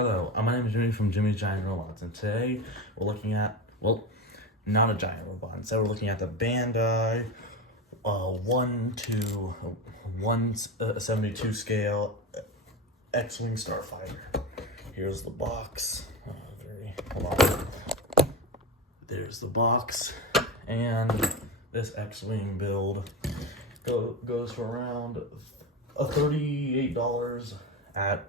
Hello, my name is Jimmy from Jimmy's Giant Robots, and today we're looking at, well, not a giant robot. Instead, we're looking at the Bandai 1/172 scale X-Wing Starfighter. Here's the box. Hold on. There's the box, and this X-Wing build goes for around $38 at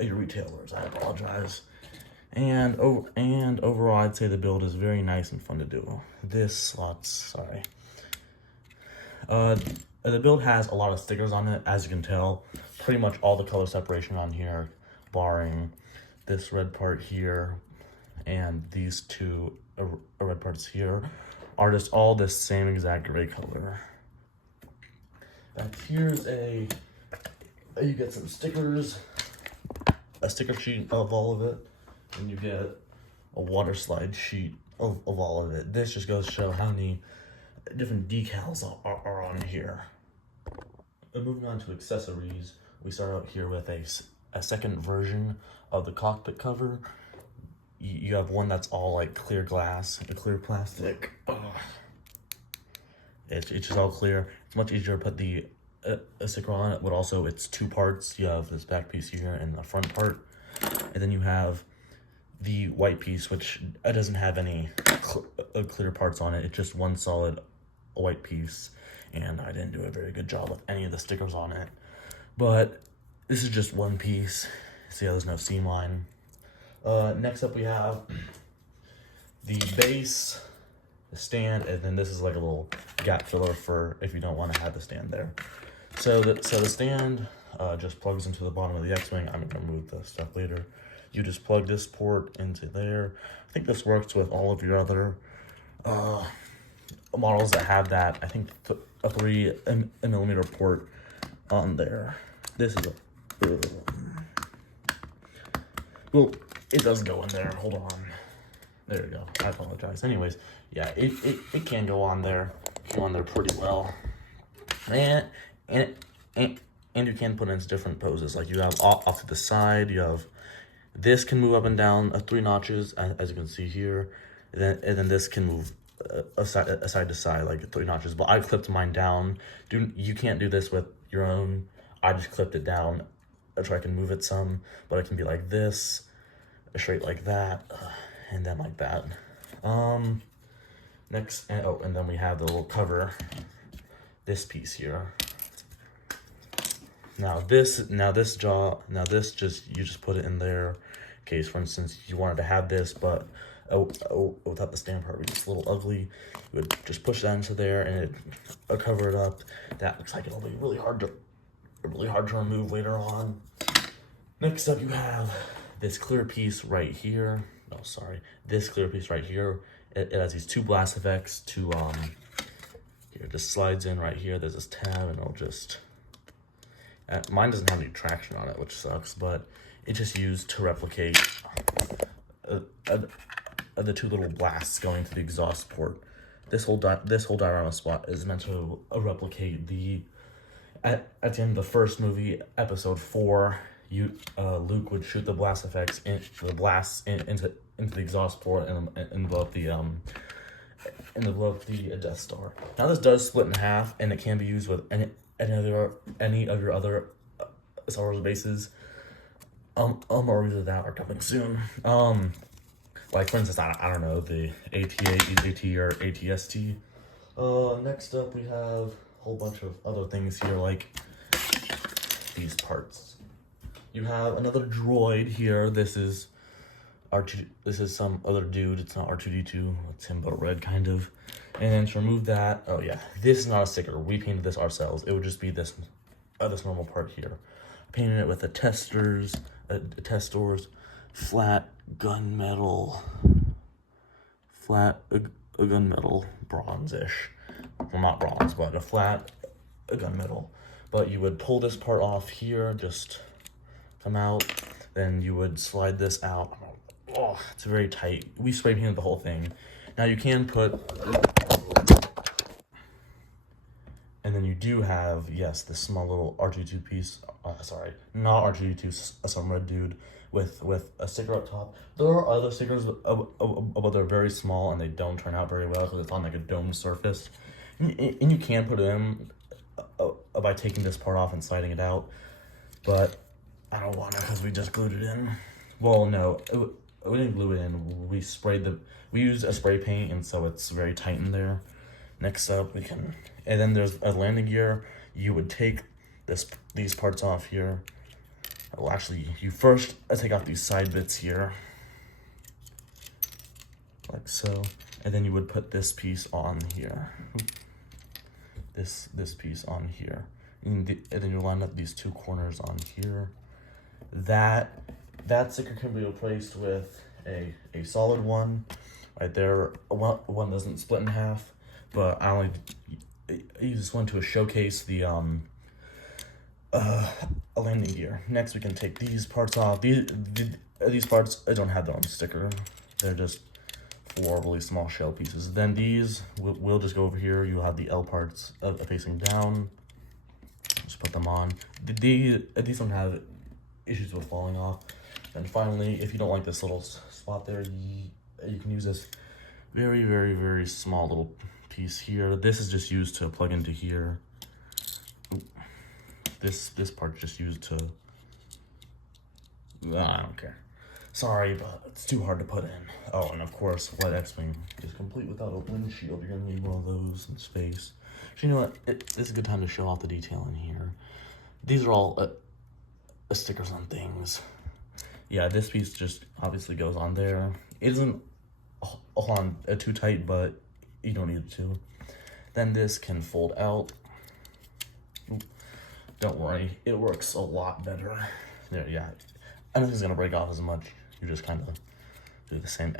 your retailers. I apologize. And overall, I'd say the build is very nice and fun to do. The build has a lot of stickers on it, as you can tell. Pretty much all the color separation on here, barring this red part here and these two red parts here, are just all the same exact gray color. And here's you get some stickers, a sticker sheet of all of it, and you get a water slide sheet of all of it. This just goes to show how many different decals are on here. And moving on to accessories, we start out here with a second version of the cockpit cover. You have one that's all like clear glass, a clear plastic. It's just all clear. It's much easier to put the a sticker on it, but also it's two parts. You have this back piece here and the front part, and then you have the white piece, which doesn't have any clear parts on it. It's just one solid white piece, and I didn't do a very good job with any of the stickers on it. But this is just one piece. See how there's no seam line. Next up we have the base, the stand, and then this is like a little gap filler for if you don't want to have the stand there. So the stand just plugs into the bottom of the X-Wing. I'm gonna remove the stuff later. You just plug this port into there. I think this works with all of your other models that have that. I think a 3mm port on there. This is well, it does go in there. Hold on. There we go. I apologize. Anyways, yeah, it can go on there. It can go on there pretty well. And you can put it into different poses. Like you have off to the side. You have this can move up and down 3 notches, as you can see here. And then this can move side to side like 3 notches. But I clipped mine down. You can't do this with your own. I just clipped it down so I can move it some. But it can be like this, straight like that, and then like that. Next, and then we have the little cover. This piece here. Now this you just put it in there in case, for instance, you wanted to have this, but without the stand part, it's a little ugly. You would just push that into there and it cover it up. That looks like it'll be really hard to remove later on. Next up, you have this clear piece right here. No, sorry, this clear piece right here. It has these 2 blast effects. Here, it just slides in right here. There's this tab, and it'll just. Mine doesn't have any traction on it, which sucks, but it's just used to replicate the 2 little blasts going to the exhaust port. This whole diorama spot is meant to replicate at the end of the first movie, episode 4. Luke would shoot the blast effects into the exhaust port and blow up the Death Star. Now this does split in half, and it can be used with any of your other Star Wars bases. More reviews of that are coming soon. Like for instance, I don't know, the AT-AT or AT-ST. Next up we have a whole bunch of other things here, like these parts. You have another droid here. This is R2. This is some other dude. It's not R2-D2. It's him, but red kind of. And then to remove that, oh yeah, this is not a sticker. We painted this ourselves. It would just be this normal part here. Painted it with the testors, flat gunmetal, bronze-ish. Well, not bronze, but a flat gunmetal. But you would pull this part off here, just come out. Then you would slide this out. Oh, it's very tight. We spray painted the whole thing. Now you can put, and then you do have, yes, this small little R2-D2 piece, sorry, not R2-D2, some red dude with a sticker up top. There are other stickers, but they're very small and they don't turn out very well because it's on like a domed surface. And you can put it in by taking this part off and sliding it out, but I don't want to because we just glued it in. Well, no, we didn't glue it in. We used a spray paint, and so it's very tight in there. Next up, and then there's a landing gear. You would take these parts off here. Well, actually, you first take off these side bits here, like so, and then you would put this piece on here. This piece on here, and then you line up these two corners on here. That sticker can be replaced with a solid one right there. One doesn't split in half, but I only use this one to showcase the a landing gear. Next, we can take these parts off. These parts don't have their own sticker. They're just 4 really small shell pieces. Then these we'll just go over here. You'll have the L parts facing down. Just put them on. These don't have issues with falling off. And finally, if you don't like this little spot there, you can use this very, very, very small little piece here. This is just used to plug into here. This part just used to, I don't care. Sorry, but it's too hard to put in. Oh, and of course, White X-Wing is complete without a windshield. You're gonna need one of those in space. So you know what? It's a good time to show off the detail in here. These are all stickers on things. Yeah, this piece just obviously goes on there. It isn't on too tight, but you don't need it to. Then this can fold out. Don't worry, it works a lot better. There, yeah. I don't think it's gonna break off as much. You just kind of do the same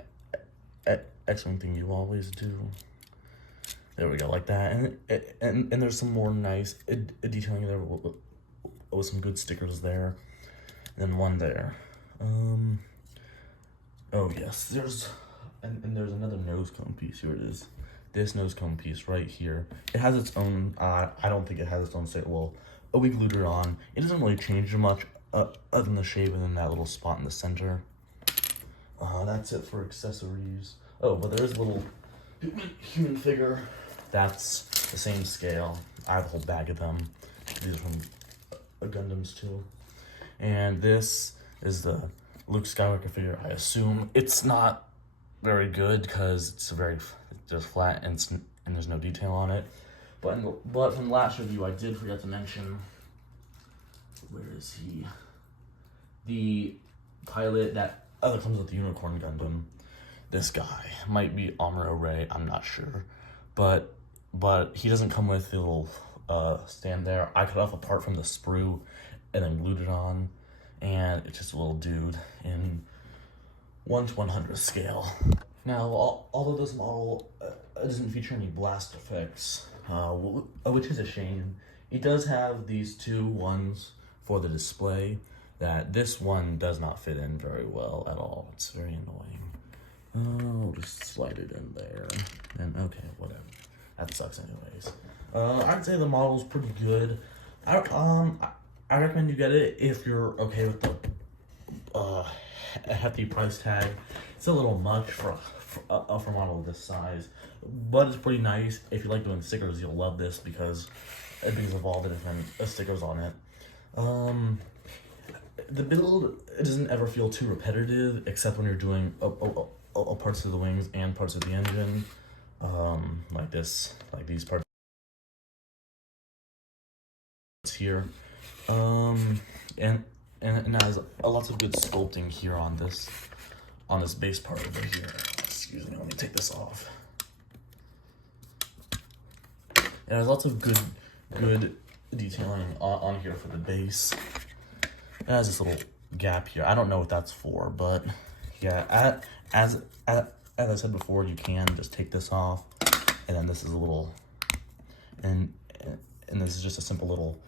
X-Wing thing you always do. There we go, like that. And there's some more nice detailing there with some good stickers there. And then one there. Oh yes, there's another nose cone piece. Here it is. This nose cone piece right here. It has its own. I don't think it has its own sticker. Well, we glued it on. It doesn't really change much other than the shape and then that little spot in the center. That's it for accessories. Oh, but there is a little human figure. That's the same scale. I have a whole bag of them. These are from Gundams too. And this is the Luke Skywalker figure. I assume it's not very good because it's just flat and there's no detail on it. But from the last review, I did forget to mention, where is he? The pilot that comes with the Unicorn Gundam. This guy might be Amuro Ray. I'm not sure, but he doesn't come with the little stand there. I cut off a part from the sprue and then glued it on, and it's just a little dude in 1/100 scale. Now, although this model doesn't feature any blast effects, which is a shame, it does have these two ones for the display that this one does not fit in very well at all. It's very annoying. I'll just slide it in there. And okay, whatever. That sucks anyways. I'd say the model's pretty good. I recommend you get it if you're okay with the a hefty price tag. It's a little much for a model this size, but it's pretty nice. If you like doing stickers, you'll love this because of all the different stickers on it. The build doesn't ever feel too repetitive, except when you're doing parts of the wings and parts of the engine, like these parts here, and it has lots of good sculpting here on this base part over here. Excuse me, let me take this off. It has lots of good detailing on here for the base. It has this little gap here. I don't know what that's for, but yeah, as I said before, you can just take this off, and then this is a little, and this is just a simple little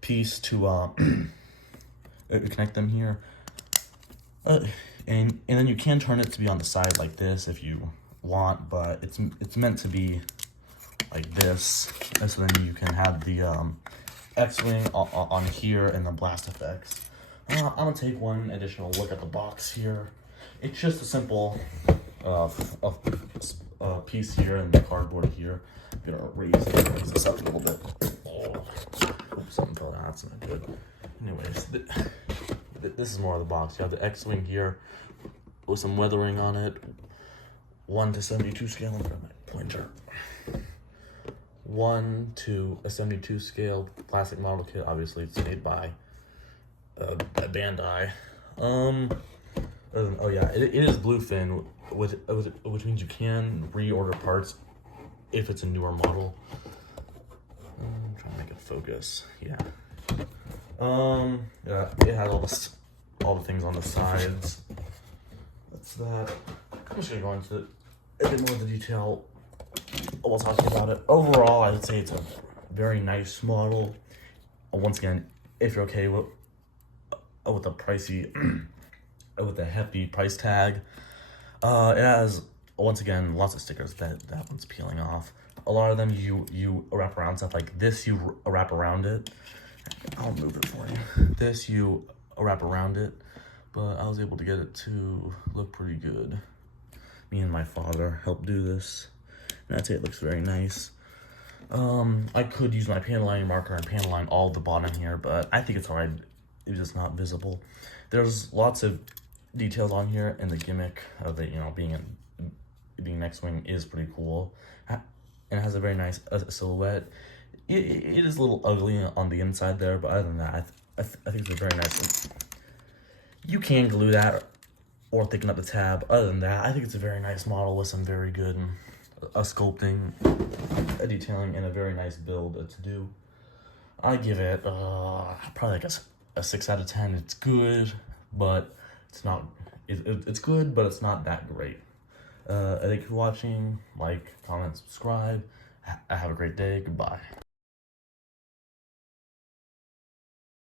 piece to connect them here. And then you can turn it to be on the side like this if you want, but it's meant to be like this, and so then you can have the X-Wing on here and the blast effects. I'm gonna take one additional look at the box here. It's just a simple piece here and the cardboard here. I'm gonna raise this up a little bit. Oh, oops, something fell down. That's not good. Anyways, this is more of the box. You have the X-Wing here with some weathering on it. 1:72 scale. Look at my pointer. 1:72 scale plastic model kit. Obviously, it's made by Bandai. Oh yeah, it is bluefin, which means you can reorder parts if it's a newer model. I'm trying to make it focus. Yeah. Yeah, it has all the things on the sides. That's that. I'm just gonna go into a bit more of the detail while talking about it. Overall, I would say it's a very nice model. Once again, if you're okay with the pricey, with the hefty price tag, it has, once again, lots of stickers that one's peeling off. A lot of them you wrap around stuff like this. You wrap around it. I'll move it for you. This you wrap around it, but I was able to get it to look pretty good. Me and my father helped do this, and I'd say it looks very nice. I could use my panel lining marker and panel line all the bottom here, but I think it's alright. It's just not visible. There's lots of details on here, and the gimmick of it, being X-Wing is pretty cool. And it has a very nice silhouette. It is a little ugly on the inside there, but other than that, I think it's a very nice one. You can glue that or thicken up the tab. Other than that, I think it's a very nice model with some very good sculpting, detailing, and a very nice build to do. I give it probably like a 6 out of 10. It's good, but it's not. It's good, but it's not that great. Thank you for watching. Like, comment, subscribe. Have a great day. Goodbye.